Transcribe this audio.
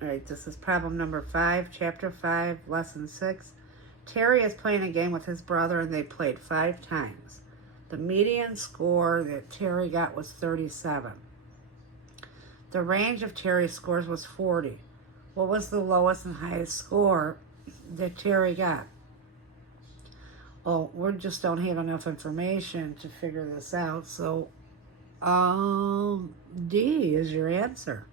All right, this is problem number 5, chapter 5, lesson 6. Terry is playing a game with his brother, and they played 5 times. The median score that Terry got was 37. The range of Terry's scores was 40. What was the lowest and highest score that Terry got? Well, we just don't have enough information to figure this out, so D is your answer.